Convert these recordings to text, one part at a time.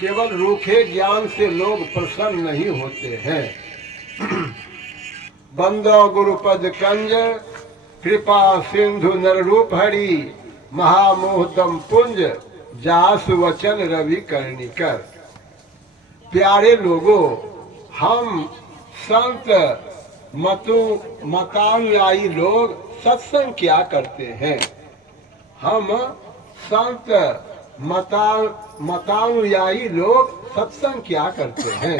केवल रूखे ज्ञान से लोग प्रसन्न नहीं होते हैं। बंदो गुरुपद कंज कृपा सिंधु नररूप हरि महामोहतम पुंज जासु वचन रवि कर्णिकर। प्यारे लोगों, हम संत मतानुयायी लोग सत्संग क्या करते हैं? हम संत मतानुयायी लोग सत्संग क्या करते हैं?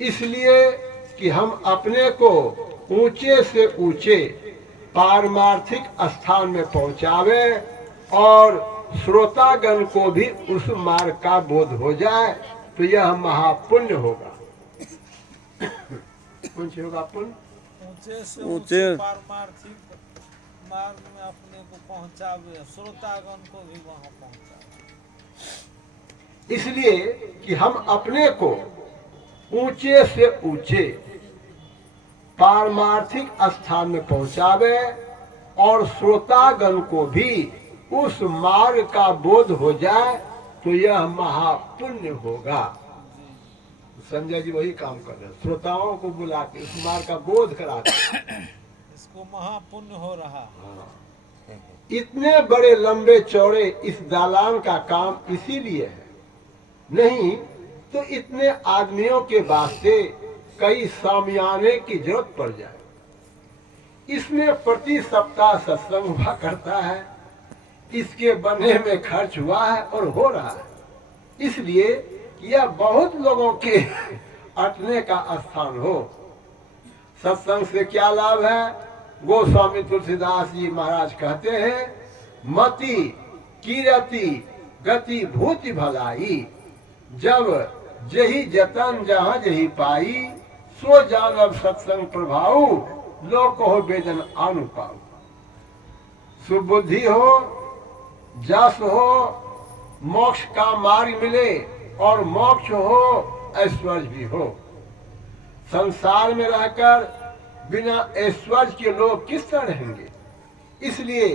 इसलिए कि हम अपने को ऊंचे से ऊंचे पारमार्थिक स्थान में पहुंचावे और श्रोतागण को भी उस मार्ग का बोध हो जाए, तो यह महापुण्य होगा। कौन होगा पुण्य? ऊंचे से ऊंचे पारमार्थिक मार्ग में अपने को पहुंचावे, श्रोतागण को भी वहां पहुंचावे। इसलिए कि हम अपने को ऊंचे से ऊंचे पारमार्थिक स्थान में पहुंचावे और श्रोतागण को भी उस मार्ग का बोध हो जाए, तो यह महापुण्य होगा। संजय जी वही काम कर रहे हैं, श्रोताओं को बुला के उस मार्ग का बोध कराते, इसको महापुण्य हो रहा। इतने बड़े लंबे चौड़े इस दालान का काम इसीलिए है, नहीं तो इतने आदमियों के वास्ते कई सामियाने की जरूरत पड़ जाए। इसमें प्रति सप्ताह सत्संग हुआ करता है, इसके बनने में खर्च हुआ है और हो रहा है, इसलिए यह बहुत लोगों के अटने का स्थान हो। सत्संग से क्या लाभ है? गोस्वामी तुलसीदास जी महाराज कहते हैं, मति कीरति गति भूति भलाई, जब जही जतन जहाँ जही पाई, सो जानब सत्संग प्रभाव, लोक हो वेदन अनुपाऊ। सुबुद्धि हो, जस हो, मोक्ष का मार्ग मिले और मोक्ष हो, ऐश्वर्य भी हो। संसार में रहकर बिना ऐश्वर्य के लोग किस तरह रहेंगे? इसलिए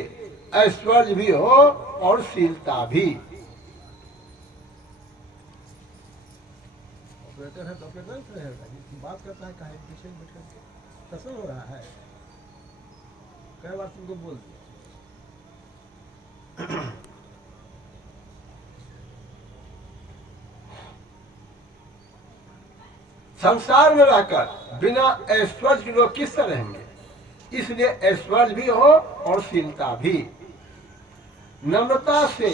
ऐश्वर्य भी हो और शीलता भी। ऑपरेटर है तो ऑपरेटर रहेगा, बात करता है कहीं पीछे बैठ करके कसम हो रहा है, कई बार तुमको बोल दिया। संसार में रहकर बिना ऐश्वर्य के लोग किस तरह रहेंगे? इसलिए ऐश्वर्य भी हो और शीलता भी। नम्रता से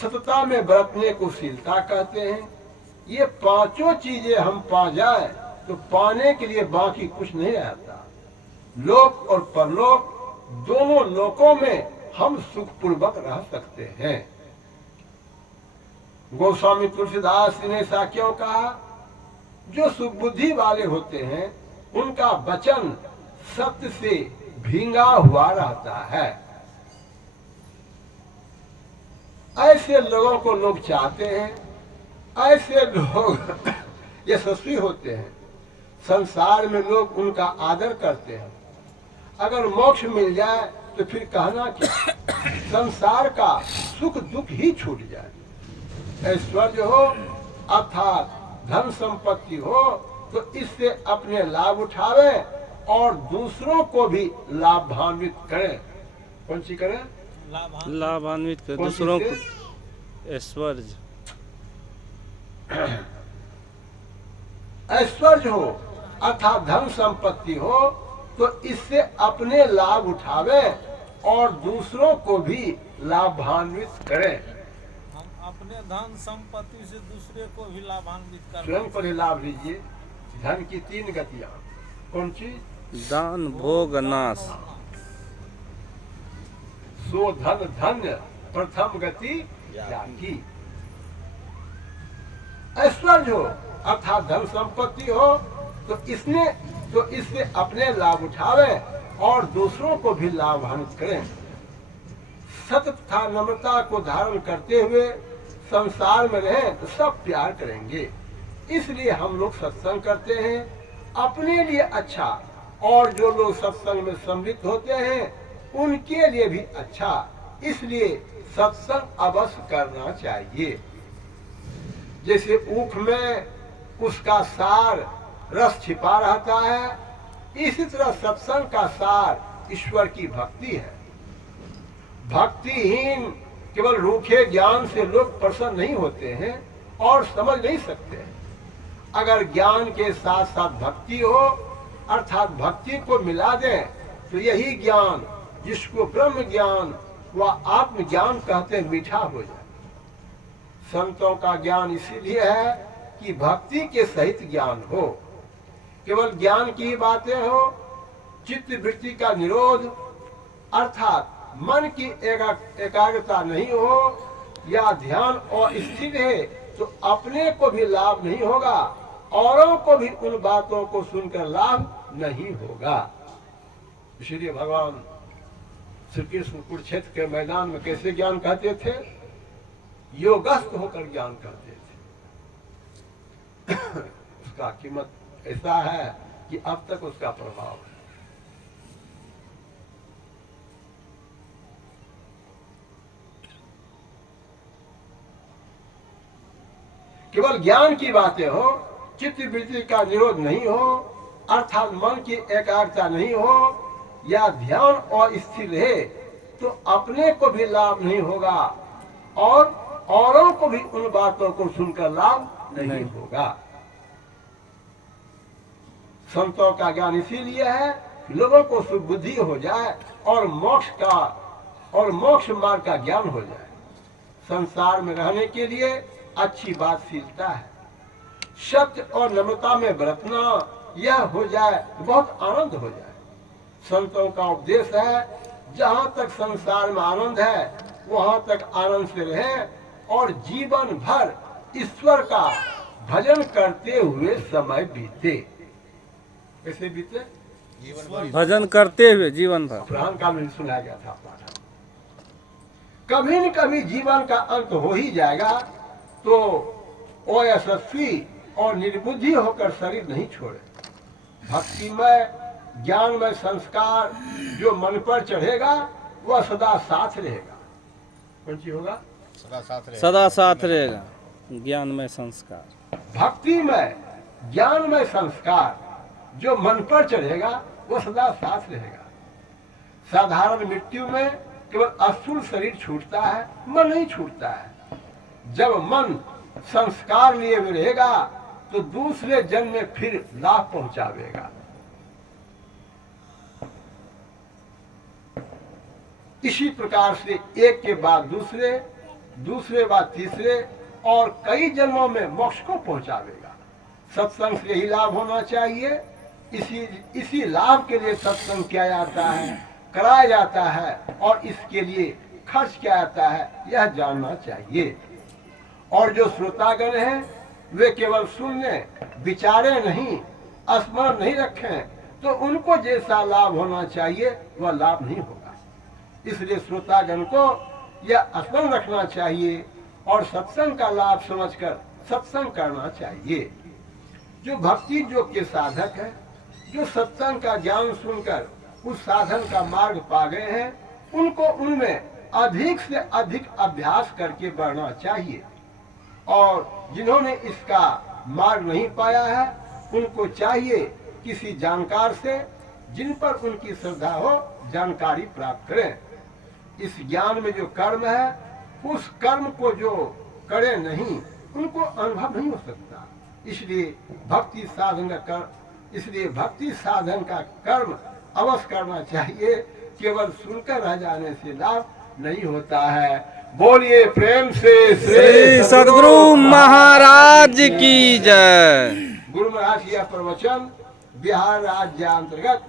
सतता में बरतने को शीलता कहते हैं। ये पांचों चीजें हम पा जाए तो पाने के लिए बाकी कुछ नहीं रहता। लोक और परलोक दोनों लोकों में हम सुखपूर्वक रह सकते हैं। गोस्वामी तुलसीदास ने ऐसा क्यों कहा? जो सुबुद्धि वाले होते हैं उनका वचन सत्य से भींगा हुआ रहता है। ऐसे लोगों को लोग चाहते हैं, ऐसे लोग यशस्वी होते हैं। संसार में लोग उनका आदर करते हैं। अगर मोक्ष मिल जाए तो फिर कहना क्या, संसार का सुख दुख ही छूट जाए। ऐश्वर्य हो अर्थात धन संपत्ति हो तो इससे अपने लाभ उठावे और दूसरों को भी लाभान्वित करें। कौन सी करें? लाभान्वित करें दूसरों को। ऐश्वर्य ऐश्वर्य हो अर्थात धन संपत्ति हो तो इससे अपने लाभ उठावे और दूसरों को भी लाभान्वित करें। हम अपने धन संपत्ति से दूसरे को भी लाभान्वित करें। स्वयं पर ही लाभ लीजिए। धन की तीन गतियां कौन सी? दान भोग नाश। सो धन धन्य प्रथम गति त्यागी। ऐश्वर्य हो अर्थात धन संपत्ति हो तो इससे अपने लाभ उठावे और दूसरों को भी लाभान्वित करें। सत्य तथा नम्रता को धारण करते हुए संसार में रहें तो सब प्यार करेंगे। इसलिए हम लोग सत्संग करते हैं अपने लिए अच्छा, और जो लोग सत्संग में सम्मिलित होते हैं उनके लिए भी अच्छा। इसलिए सत्संग अवश्य करना चाहिए। जैसे ऊख में उसका सार रस छिपा रहता है, इसी तरह सत्संग का सार ईश्वर की भक्ति है। भक्तिहीन केवल रूखे ज्ञान से लोग प्रसन्न नहीं होते हैं और समझ नहीं सकते हैं। अगर ज्ञान के साथ साथ भक्ति हो, अर्थात भक्ति को मिला दें, तो यही ज्ञान जिसको ब्रह्म ज्ञान व आत्मज्ञान कहते हैं, मीठा हो जाए। संतों का ज्ञान इसीलिए है कि भक्ति के सहित ज्ञान हो। केवल ज्ञान की ही बातें हो, चित्त वृत्ति का निरोध अर्थात मन की एकाग्रता नहीं हो या ध्यान और स्थिर है, तो अपने को भी लाभ नहीं होगा, औरों को भी उन बातों को सुनकर लाभ नहीं होगा। इसलिए भगवान श्री कृष्ण कुरुक्षेत्र के मैदान में कैसे ज्ञान कहते थे? योगस्थ होकर ज्ञान कहते थे। उसका कीमत ऐसा है कि अब तक उसका प्रभाव है। केवल ज्ञान की बातें हो, चित्त वृत्ति का निरोध नहीं हो, अर्थात मन की एकाग्रता नहीं हो या ध्यान और स्थिर रहे, तो अपने को भी लाभ नहीं होगा और औरों को भी उन बातों को सुनकर लाभ नहीं होगा। संतों का ज्ञान इसीलिए है कि लोगों को सुबुद्धि हो जाए और मोक्ष मार्ग का ज्ञान हो जाए। संसार में रहने के लिए अच्छी बातशीलता है, सत्य और नम्रता में बरतना, यह हो जाए तो बहुत आनंद हो जाए। संतों का उपदेश है, जहाँ तक संसार में आनंद है वहां तक आनंद से रहे और जीवन भर ईश्वर का भजन करते हुए समय बीते। कैसे बीते? भजन करते हुए जीवन भर। पुराण काल में सुनाया गया था पाठ। कभी न कभी जीवन का अंत हो ही जाएगा, तो अयशस्वी और निर्बुद्धि होकर शरीर नहीं छोड़े। भक्तिमय ज्ञानमय संस्कार जो मन पर चढ़ेगा वह सदा साथ रहेगा। कौन सी होगा? सदा साथ रहेगा ज्ञानमय संस्कार। भक्तिमय ज्ञानमय संस्कार जो मन पर चढ़ेगा वह सदा साथ रहेगा। साधारण मृत्यु में केवल स्थूल शरीर छूटता है, मन नहीं छूटता है। जब मन संस्कार लिए हुए रहेगा तो दूसरे जन्म में फिर लाभ पहुंचावेगा। इसी प्रकार से एक के बाद दूसरे, दूसरे बाद तीसरे और कई जन्मों में मोक्ष को पहुंचावेगा। सत्संग से यही लाभ होना चाहिए। इसी लाभ के लिए सत्संग किया जाता है, कराया जाता है और इसके लिए खर्च किया जाता है, यह जानना चाहिए। और जो श्रोतागण हैं वे केवल सुनने, विचारे नहीं, स्मरण नहीं रखें, तो उनको जैसा लाभ होना चाहिए वह लाभ नहीं होगा। इसलिए श्रोतागण को यह स्मरण रखना चाहिए और सत्संग का लाभ समझकर सत्संग करना चाहिए। जो भक्ति योग के साधक है, जो सत्संग का ज्ञान सुनकर उस साधन का मार्ग पा गए हैं, उनको उनमें अधिक से अधिक अभ्यास करके बढ़ना चाहिए। और जिन्होंने इसका मार्ग नहीं पाया है, उनको चाहिए किसी जानकार से, जिन पर उनकी श्रद्धा हो, जानकारी प्राप्त करें। इस ज्ञान में जो कर्म है, उस कर्म को जो करे नहीं, उनको अनुभव नहीं हो सकता। इसलिए भक्ति साधन का कर्म अवश्य करना चाहिए। केवल सुनकर रह जाने से लाभ नहीं होता है। बोलिए प्रेम से श्री सद्गुरु महाराज की जय। गुरु महाराज यह प्रवचन बिहार राज्य अंतर्गत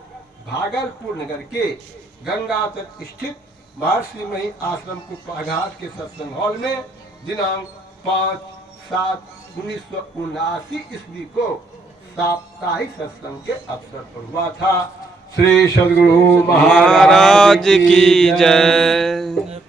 भागलपुर नगर के गंगा तट स्थित महर्षि मही आश्रम कुप्पाघाट के सत्संग हॉल में दिनांक 5/7/1979 ईस्वी को साप्ताहिक सत्संग के अवसर पर हुआ था। श्री सद्गुरु महाराज की जय।